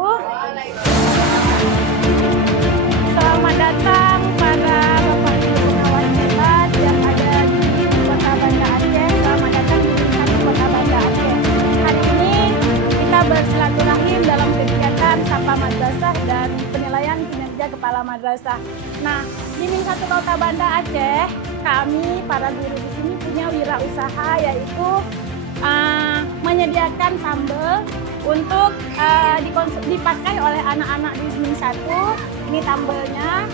Selamat datang para Bapak Ibu pengawas hebat yang ada di Kota Banda Aceh. Selamat datang di Kota Banda Aceh. Hari ini kita bersilaturahim dalam kegiatan Sapa Madrasah dan penilaian kinerja kepala madrasah. Nah, di Min 1 Kota Banda Aceh, kami para guru di sini punya wirausaha, yaitu menyediakan sambal untuk dipakai oleh anak-anak di Min 1. Ini tambelnya,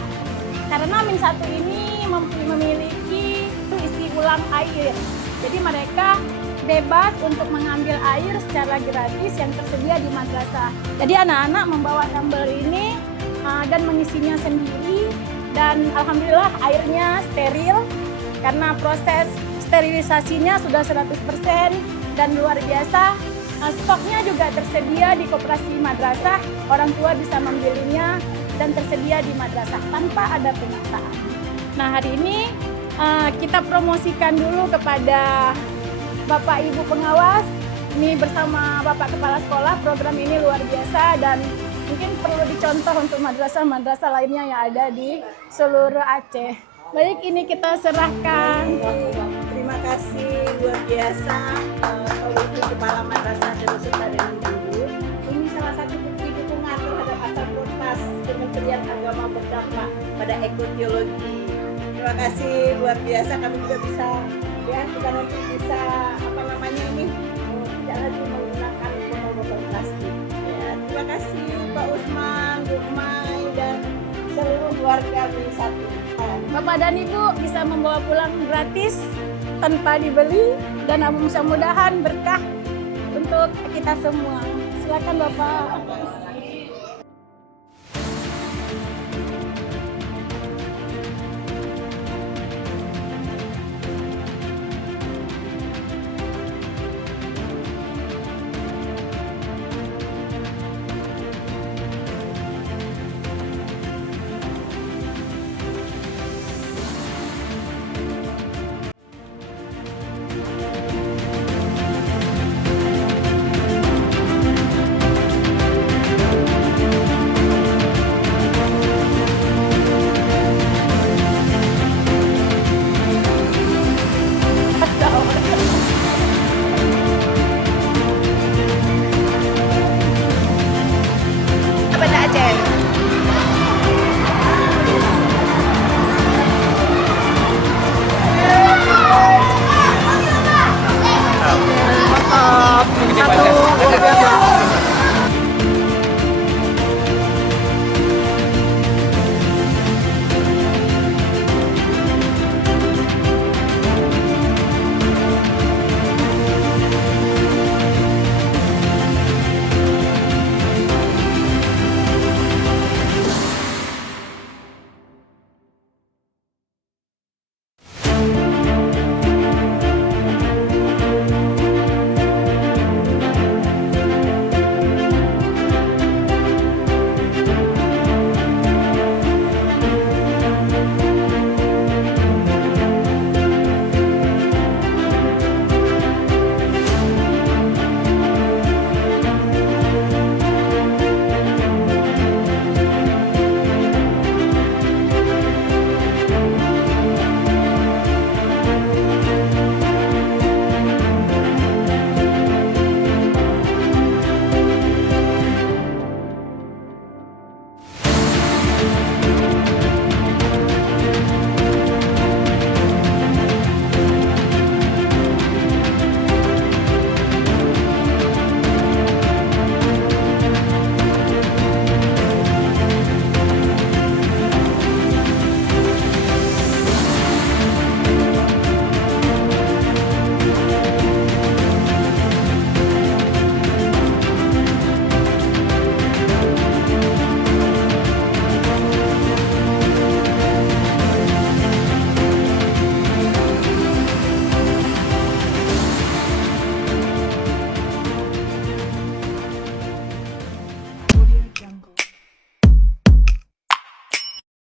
karena Min 1 ini memiliki isi ulang air. Jadi mereka bebas untuk mengambil air secara gratis yang tersedia di madrasah. Jadi anak-anak membawa sambal ini dan mengisinya sendiri, dan alhamdulillah airnya steril karena proses sterilisasinya sudah 100% dan luar biasa. Stoknya juga tersedia di koperasi madrasah, orang tua bisa membelinya dan tersedia di madrasah tanpa ada pemaksaan. Nah, hari ini kita promosikan dulu kepada Bapak Ibu pengawas. Ini bersama Bapak Kepala Sekolah, program ini luar biasa dan mungkin perlu dicontoh untuk madrasah-madrasah lainnya yang ada di seluruh Aceh. Baik, ini kita serahkan. Terima kasih luar biasa Ibu Kepala Madrasah Darul Sultan Guru. Ini salah satu bukti dukungan terhadap asal protes Kementerian Agama berdampak pada ekoteologi. Terima kasih luar biasa, kami juga bisa kita nanti bisa tidak lagi menggunakan botol plastik. Ya, terima kasih Pak Usman, Bu Mai dan seluruh warga Min 1. Bapak dan Ibu bisa membawa pulang gratis tanpa dibeli, dan mudah-mudahan berkah untuk kita semua. Silakan Bapak.